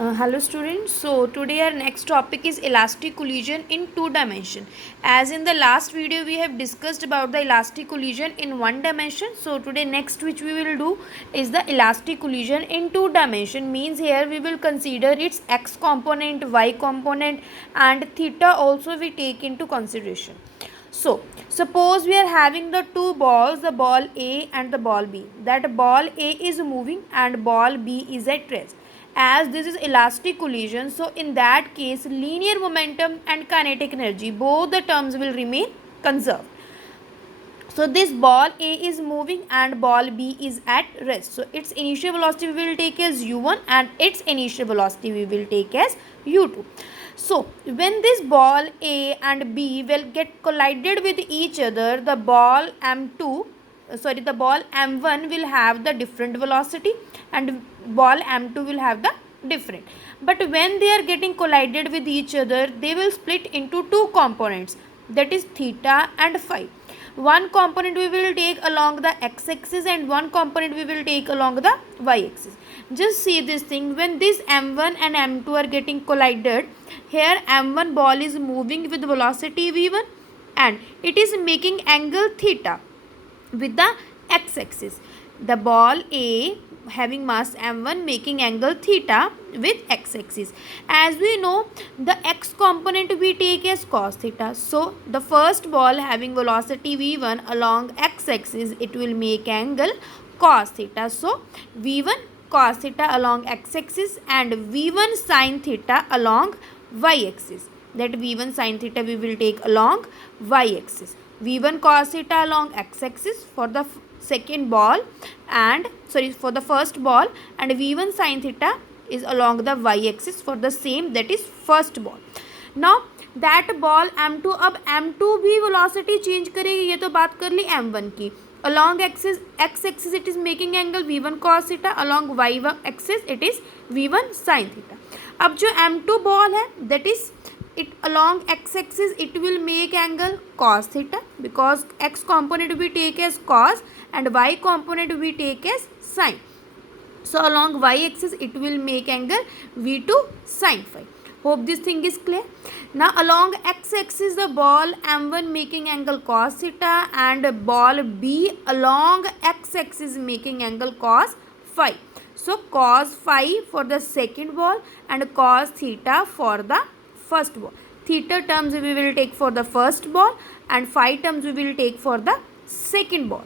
Hello students. So today our next topic is elastic collision in two dimension. As in the last video we have discussed about the elastic collision in one dimension. So today next which we will do is the elastic collision in two dimension. Means here we will consider its x component, y component and theta also we take into consideration. So suppose we are having the two balls, the ball A and the ball B. That ball A is moving and ball B is at rest. As this is elastic collision, so in that case linear momentum and kinetic energy, both the terms will remain conserved. So this ball A is moving and ball B is at rest. So its initial velocity we will take as u1 and its initial velocity we will take as u2. So when this ball A and B will get collided with each other, the ball the ball M1 will have the different velocity and ball M2 will have the different. But when they are getting collided with each other, they will split into two components, that is theta and phi. One component we will take along the x-axis and one component we will take along the y-axis. Just see this thing, when this m1 and m2 are getting collided, here m1 ball is moving with velocity v1 and it is making angle theta with the x-axis. The ball A having mass m1 making angle theta with x-axis. As we know, the x component we take as cos theta. So the first ball having velocity v1 along x-axis, it will make angle cos theta. So v1 cos theta along x-axis and v1 sin theta along y-axis. That v1 sin theta we will take along y-axis. v1 cos theta along x-axis for the second ball and for the first ball, and v1 sin theta is along the y-axis for the same, that is first ball. Now that ball m2, अब m2 भी velocity change करेगी, ये तो बात कर ली m1 की. Along x axis it is making angle v1 cos theta, along y axis it is v1 sin theta. अब जो m2 ball है, that is it along x axis it will make angle cos theta, because x component we take as cos and y component we take as sin. So along y axis it will make angle v2 sin phi. Hope this thing is clear. Now along x axis the ball m1 making angle cos theta and ball B along x axis making angle cos phi. So cos phi for the second ball and cos theta for the first ball. Theta terms we will take for the first ball and phi terms we will take for the second ball.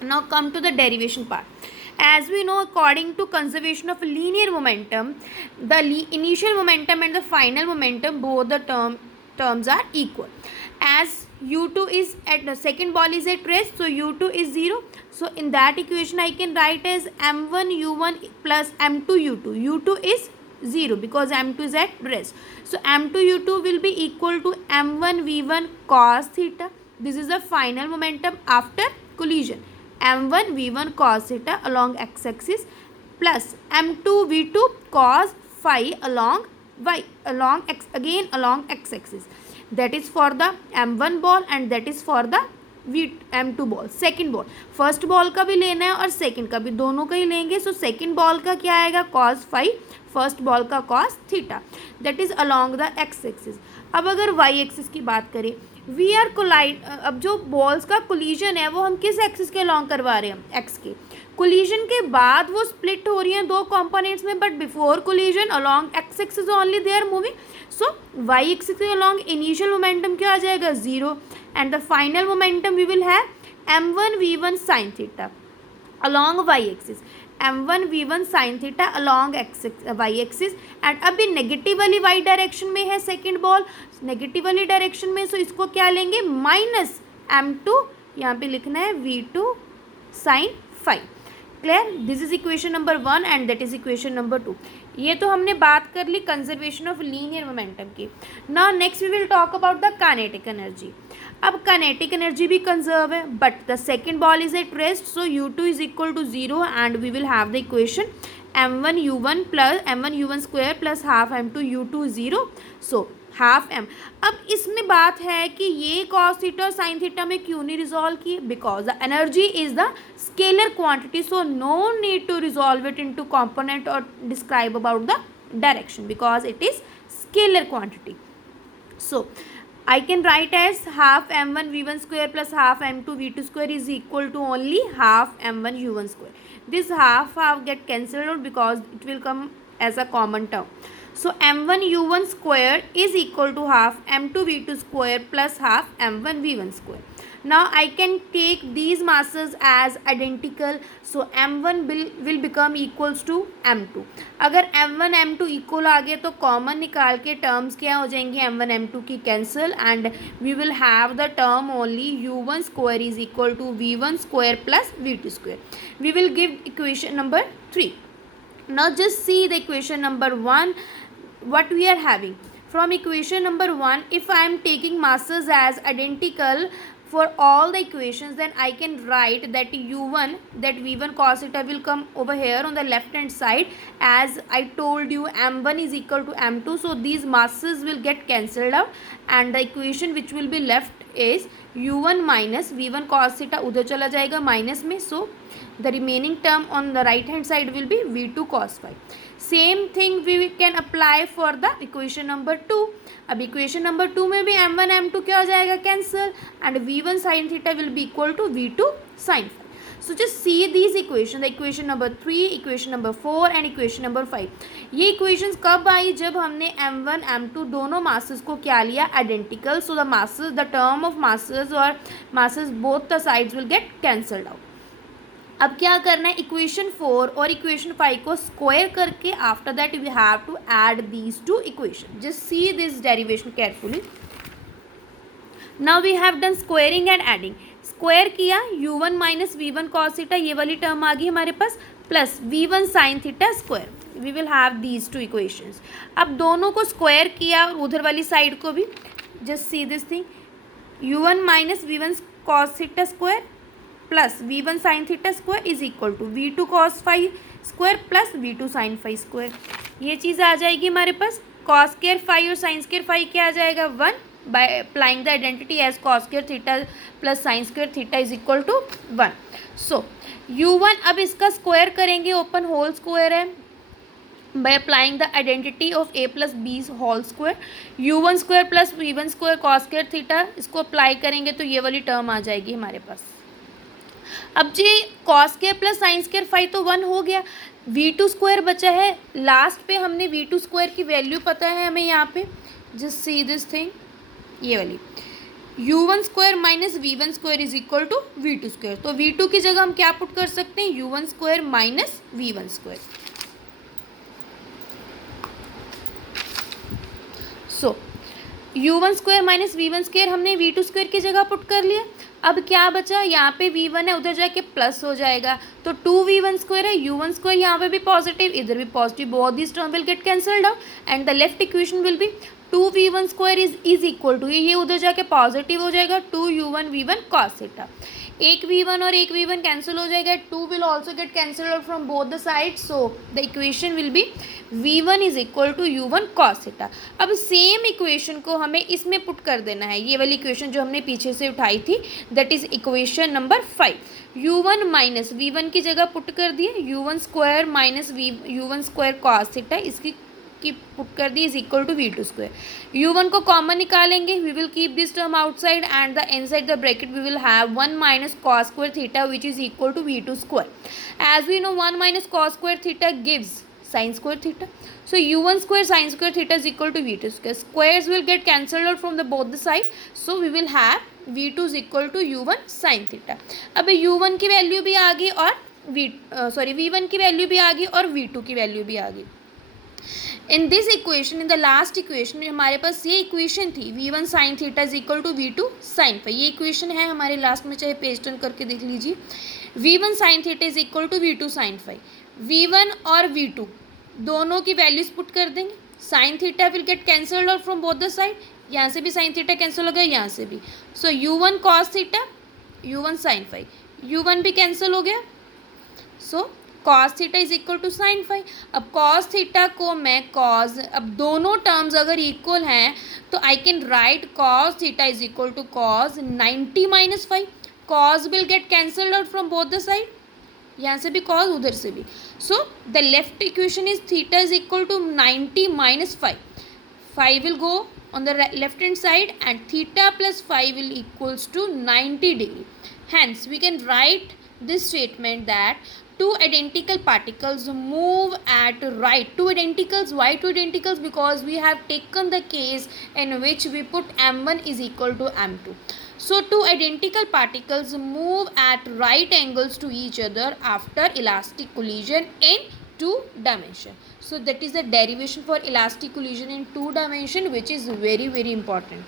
Now come to the derivation part. As we know, according to conservation of linear momentum, the initial momentum and the final momentum, both the terms are equal. As u2 is at the second ball is at rest, so u2 is 0. So in that equation I can write as m1 u1 plus m2 u2. u2 is 0 because m2 is at rest. So m2 u2 will be equal to m1 v1 cos theta. This is the final momentum after collision. m1 v1 cos theta along x-axis plus m2 v2 cos phi along x-axis. That is for the m1 ball and that is for the m2 ball, second ball. First ball का भी लेना है और second का भी, दोनों का ही लेंगे. सो सेकंड बॉल का क्या आएगा cos phi, फर्स्ट बॉल का cos theta, that is along the x axis. अब अगर वाई एक्सिस की बात करें, वी आर कोलाइड, अब जो बॉल्स का कोलिजन है वो हम किस एक्सिस के अलोंग करवा रहे हैं, एक्स के. कोलिजन के बाद वो स्प्लिट हो रही हैं दो कंपोनेंट्स में, but before collision along X axis only they are moving. So Y axis के अलोंग इनिशियल मोमेंटम क्या आ जाएगा, 0 and the final momentum we will have m1 v1 sin theta along y axis, m1 v1 sin theta along y axis. And अभी negative वाली y direction में है second ball, negative वाली direction में, सो इसको क्या लेंगे माइनस m2, यहाँ पे लिखना है v2 sin phi. Clear. This is equation number 1 and that is equation number 2. ये तो हमने बात कर ली कंजर्वेशन ऑफ लीनियर मोमेंटम की. Now next we will talk about the kinetic energy. अब काइनेटिक एनर्जी भी कंजर्व है, but the second ball is at rest, so u2 is equal to 0 and we will have the equation m1 u1 plus m1 u1 square plus half m2 u2 0. So half m. अब इसमें बात है कि ये cos theta और sin theta में क्यों नहीं रिजॉल्व की, because the energy is the scalar quantity, so no need to resolve it into component और describe about the direction because it is scalar quantity. So I can write as half m1 v1 square plus half m2 v2 square is equal to only half m1 u1 square. This half get cancelled out because it will come as a common term. So m1 u1 square is equal to half m2 v2 square plus half m1 v1 square. Now I can take these masses as identical. So m1 will become equals to m2. अगर m1 m2 equal आ गए तो common निकाल के terms क्या हो जाएंगी, m1 m2 की cancel and we will have the term only u1 square is equal to v1 square plus v2 square. We will give equation number 3. Now just see the equation number 1 what we are having. From equation number 1, if I am taking masses as identical for all the equations, then I can write that u1, that v1 cos theta will come over here on the left hand side. As I told you, m1 is equal to m2, so these masses will get cancelled out and the equation which will be left is u1 minus v1 cos theta उधर चला जाएगा minus में. So the remaining term on the right hand side will be v2 cos phi. Same thing we can apply for the equation number 2. अब equation number 2 में भी m1 m2 क्या हो जाएगा, cancel and v1 sin theta will be equal to v2 sin phi. So just see these equation, the equation number 3, equation number 4 and equation number 5. ये equations कब आई, जब हमने m1 m2 दोनों masses को क्या लिया, identical. So the masses, the term of masses or masses both the sides will get cancelled out. अब क्या करना है, इक्वेशन 4 और इक्वेशन 5 को स्क्वायर करके after that we have to add these to equation. Just see this derivation carefully. Now we have done squaring and adding. Square किया u1 minus v cos theta, ये वाली टर्म आ गई हमारे पास, plus v1 sine theta square. We will have these two equations. अब दोनों को स्क्वायर किया और उधर वाली साइड को भी. Just see this thing, u1 minus v cos theta square plus v1 sine theta square is equal to v2 cos phi square plus v2 sine phi square. ये चीज़ आ जाएगी हमारे पास. कॉस स्क्वायर फाई और sine square phi क्या आ जाएगा, 1 by applying the identity as cos square theta plus sine square theta is equal to 1. So u1 अब इसका स्क्वायर करेंगे, ओपन होल स्क्वायर है, by applying the identity of a plus b whole square. u1 square plus v1 square cos square theta, इसको apply करेंगे तो ये वाली term आ जाएगी हमारे पास. अब G cos square plus sine square phi तो 1 हो गया, v2 स्क्वायर बचा है. लास्ट पे हमने v2 स्क्वायर की वैल्यू पता है हमें यहाँ पे. जस्ट सी दिस थिंग, ये वाली u1 square minus v1 square is equal to v2 square. तो v2 की जगह हम क्या पुट कर सकते हैं, u1 square minus v1 square. So u1 square minus v1 square हमने v2 स्क्वायर की जगह पुट कर लिया. अब क्या बचा, यहाँ पे v1 है, उधर जाके प्लस हो जाएगा तो 2v1 स्क्वायर है, u1 स्क्वायर यहाँ पे भी पॉजिटिव, इधर भी positive, both this term will get cancelled out and the left equation will be 2v1 square is equal to, ये उधर जाके पॉजिटिव हो जाएगा 2u1 v1 cos थीटा. एक v1 और एक v1 कैंसिल हो जाएगा, 2 will also get cancel out from both the side. So the equation will be v1 is equal to u1 cos theta. अब सेम इक्वेशन को हमें इसमें पुट कर देना है, ये वाली इक्वेशन जो हमने पीछे से उठाई थी, that is equation number 5. u1 minus v1 की जगह पुट कर दिए, u1 square minus u1 square cos theta, इसकी की पुट कर दी is equal to v2 square. u1 को कॉमन निकालेंगे, we will keep this term outside and the inside the bracket we will have 1 minus cos square theta which is equal to v2 square. As we know 1 minus cos square theta gives sign square theta. So u1 square sin square theta is equal to v2 square. Squares will get cancelled out from the both the side. So we will have v2 is equal to u1 sin theta. अब u1 की value भी आ गई और v1 की value भी आ गई और v2 की वैल्यू भी आ गई. In this equation, in the last equation हमारे पास ये इक्वेशन थी v1 sin theta is equal to v2 sin phi. ये इक्वेशन है हमारे लास्ट में, चाहे पेज टर्न करके देख लीजिए. v1 sin theta is equal to v2 sin phi. v1 और v2 दोनों की वैल्यूज पुट कर देंगे. Sine theta will get cancelled out from both the side, यहाँ से भी साइन थीटा कैंसिल हो गया, यहाँ से भी. So u1 cos theta, u1 sin phi, u1 भी कैंसिल हो गया. So cos theta is equal to sine phi. अब cos थीटा को मैं cos, अब दोनों टर्म्स अगर इक्वल हैं तो I can write cos theta is equal to cos 90 minus five. cos will get cancelled out from both the side. यहाँ से भी cos, उधर से भी. So the left equation is theta is equal to 90 minus 5. 5 will go on the left hand side and theta plus 5 will equals to 90 degree. Hence we can write this statement that two identical particles move at right. Two identicals. Why two identicals? Because we have taken the case in which we put m1 is equal to m2. So two identical particles move at right angles to each other after elastic collision in two dimension. So that is the derivation for elastic collision in two dimension, which is very important.